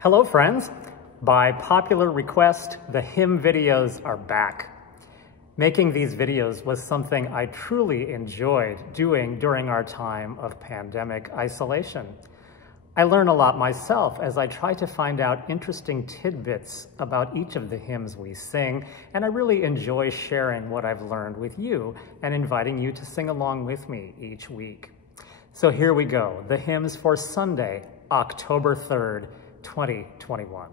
Hello, friends. By popular request, the hymn videos are back. Making these videos was something I truly enjoyed doing during our time of pandemic isolation. I learn a lot myself as I try to find out interesting tidbits about each of the hymns we sing, and I really enjoy sharing what I've learned with you and inviting you to sing along with me each week. So here we go, the hymns for Sunday, October 3rd, 2021.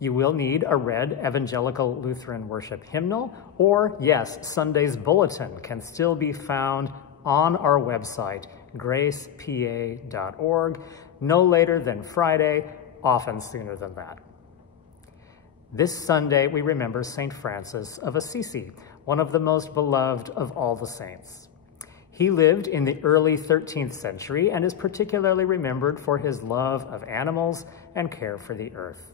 You will need a red Evangelical Lutheran Worship hymnal, or yes, Sunday's bulletin can still be found on our website, gracepa.org, no later than Friday, often sooner than that. This Sunday, we remember St. Francis of Assisi, one of the most beloved of all the saints. He lived in the early 13th century and is particularly remembered for his love of animals and care for the earth.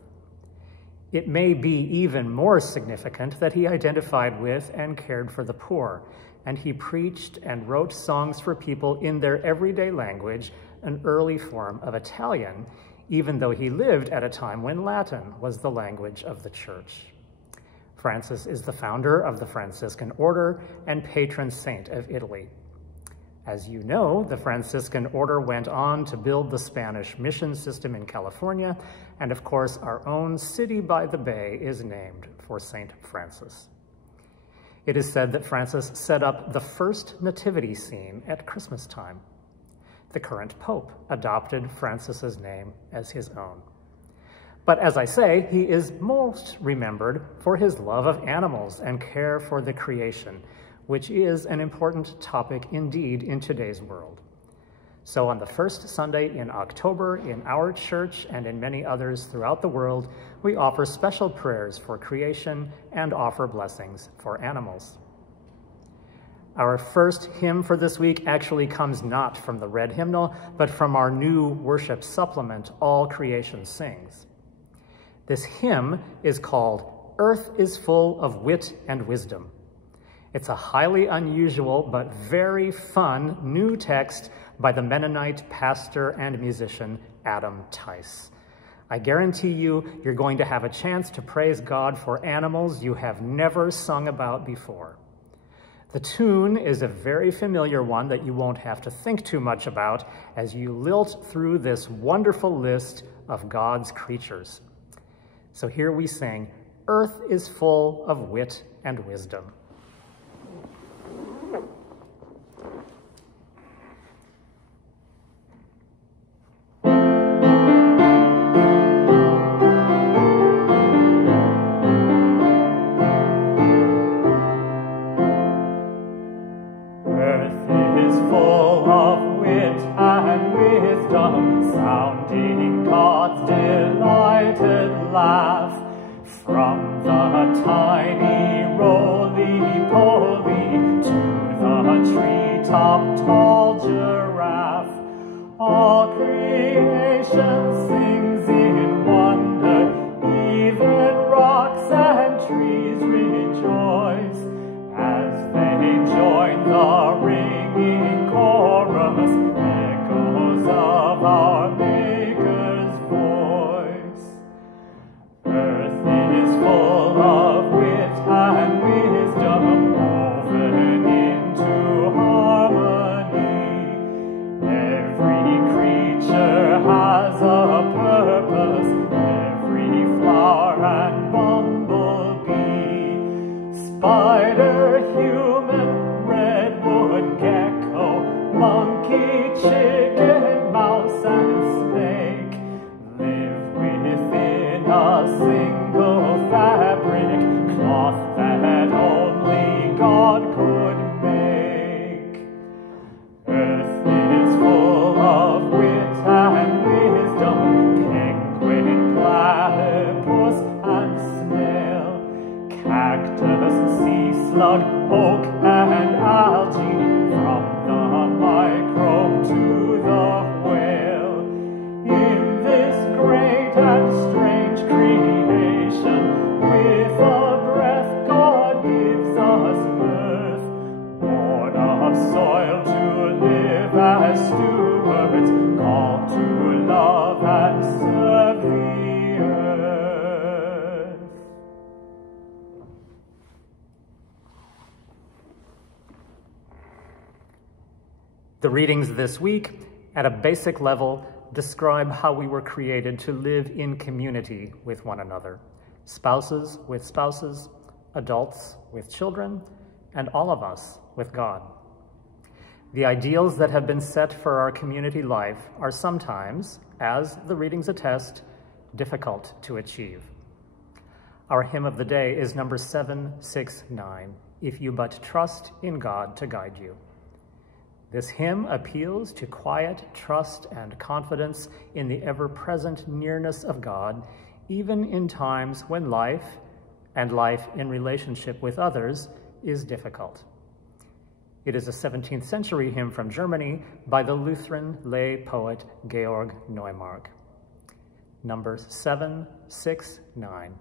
It may be even more significant that he identified with and cared for the poor, and he preached and wrote songs for people in their everyday language, an early form of Italian, even though he lived at a time when Latin was the language of the church. Francis is the founder of the Franciscan Order and patron saint of Italy. As you know, the Franciscan Order went on to build the Spanish mission system in California, and of course, our own city by the bay is named for St. Francis. It is said that Francis set up the first nativity scene at Christmas time. The current Pope adopted Francis's name as his own. But as I say, he is most remembered for his love of animals and care for the creation, which is an important topic indeed in today's world. So on the first Sunday in October, in our church and in many others throughout the world, we offer special prayers for creation and offer blessings for animals. Our first hymn for this week actually comes not from the red hymnal, but from our new worship supplement, All Creation Sings. This hymn is called Earth is Full of Wit and Wisdom. It's a highly unusual but very fun new text by the Mennonite pastor and musician Adam Tice. I guarantee you're going to have a chance to praise God for animals you have never sung about before. The tune is a very familiar one that you won't have to think too much about as you lilt through this wonderful list of God's creatures. So here we sing, Earth is Full of Wit and Wisdom. Sounding God's delighted laugh from the tiny roly-poly to the treetop tall giraffe. All creation sings in wonder, even rocks and trees rejoice as they join the ringing chorus, echoes of our Maker's voice. Earth is full of wit and wisdom, woven into harmony. Every creature has a readings this week, at a basic level, describe how we were created to live in community with one another, spouses with spouses, adults with children, and all of us with God. The ideals that have been set for our community life are sometimes, as the readings attest, difficult to achieve. Our hymn of the day is number 769, If You But Trust in God to Guide You. This hymn appeals to quiet trust and confidence in the ever-present nearness of God, even in times when life, and life in relationship with others, is difficult. It is a 17th century hymn from Germany by the Lutheran lay poet Georg Neumark. Number 769.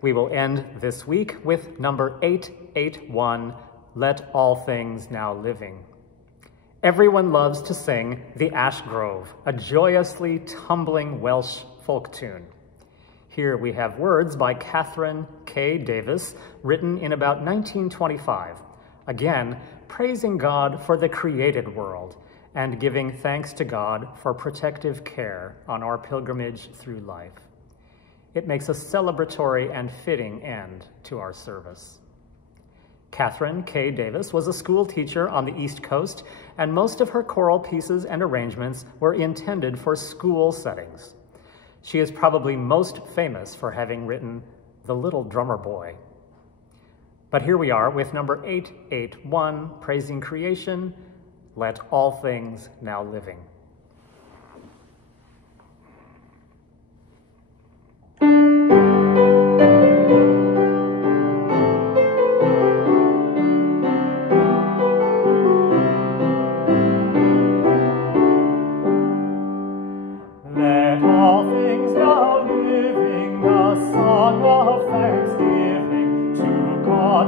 We will end this week with number 881, Let All Things Now Living. Everyone loves to sing The Ash Grove, a joyously tumbling Welsh folk tune. Here we have words by Catherine K. Davis, written in about 1925, again, praising God for the created world and giving thanks to God for protective care on our pilgrimage through life. It makes a celebratory and fitting end to our service. Catherine K. Davis was a school teacher on the East Coast, and most of her choral pieces and arrangements were intended for school settings. She is probably most famous for having written The Little Drummer Boy. But here we are with number 881, praising creation, Let All Things Now Living.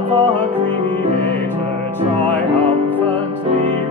The Creator triumphantly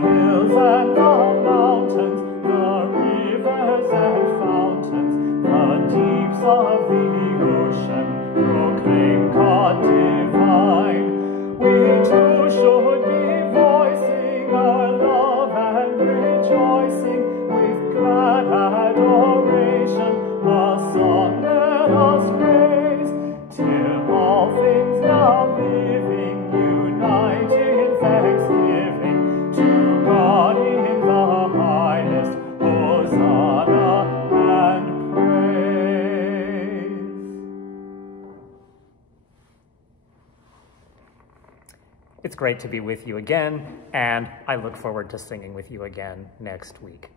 hills and the mountains, the rivers and fountains, the deeps of the ocean proclaim God divine. We too should be voicing our love and rejoicing with glad adoration, a song let us raise, till all things now living unite in thanksgiving to God in the highest, Hosanna and praise. It's great to be with you again, and I look forward to singing with you again next week.